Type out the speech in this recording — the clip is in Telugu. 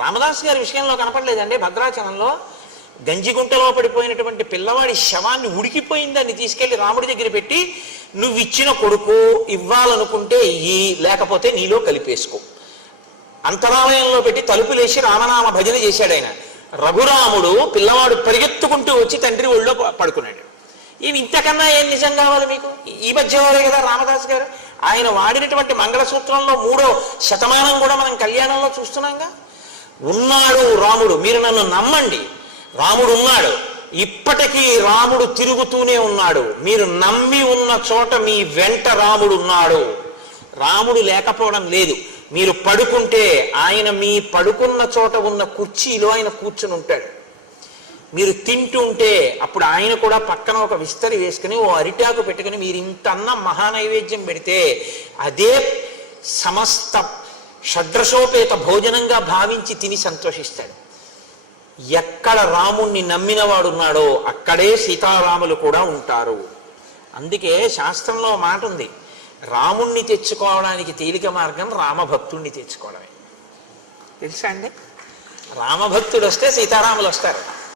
రామదాస్ గారి విషయంలో కనపడలేదండి భద్రాచలంలో గంజిగుంటలో పడిపోయినటువంటి పిల్లవాడి శవాన్ని ఉడికిపోయిందాన్ని తీసుకెళ్లి రాముడి దగ్గర పెట్టి నువ్వు ఇచ్చిన కొడుకు ఇవ్వాలనుకుంటే ఇయ్యి, లేకపోతే నీలో కలిపేసుకో. అంతరాలయంలో పెట్టి తలుపులేసి రామనామ భజన చేశాడు ఆయన. రఘురాముడు పిల్లవాడు పరిగెత్తుకుంటూ వచ్చి తండ్రి ఒళ్ళో పడుకున్నాడు. ఇవి ఇంతకన్నా ఏం నిజం కావాలి మీకు? ఈ మధ్యవారే కదా రామదాస్ గారు. ఆయన వాడినటువంటి మంగళసూత్రంలో 3వ శతమానం కూడా మనం కళ్యాణంలో చూస్తున్నాంగా. ఉన్నాడు రాముడు, మీరు నన్ను నమ్మండి, రాముడు ఉన్నాడు, ఇప్పటికీ రాముడు తిరుగుతూనే ఉన్నాడు. మీరు నమ్మి ఉన్న చోట మీ వెంట రాముడు ఉన్నాడు. రాముడు లేకపోవడం లేదు. మీరు పడుకుంటే ఆయన మీ పడుకున్న చోట ఉన్న కుర్చీలో ఆయన కూర్చుని ఉంటాడు. మీరు తింటుంటే అప్పుడు ఆయన కూడా పక్కన ఒక విస్తరి వేసుకుని ఓ అరిటాకు పెట్టుకుని మీరు ఇంత అన్నం మహానైవేద్యం పెడితే అదే సమస్త షడ్రసోపేత భోజనంగా భావించి తిని సంతోషిస్తాడు. ఎక్కడ రాముణ్ణి నమ్మినవాడున్నాడో అక్కడే సీతారాములు కూడా ఉంటారు. అందుకే శాస్త్రంలో మాట ఉంది, రాముణ్ణి తెచ్చుకోవడానికి తేలిక మార్గం రామభక్తుణ్ణి తెచ్చుకోవడమే. తెలుసా అండి? రామభక్తుడు వస్తే సీతారాములు వస్తారు.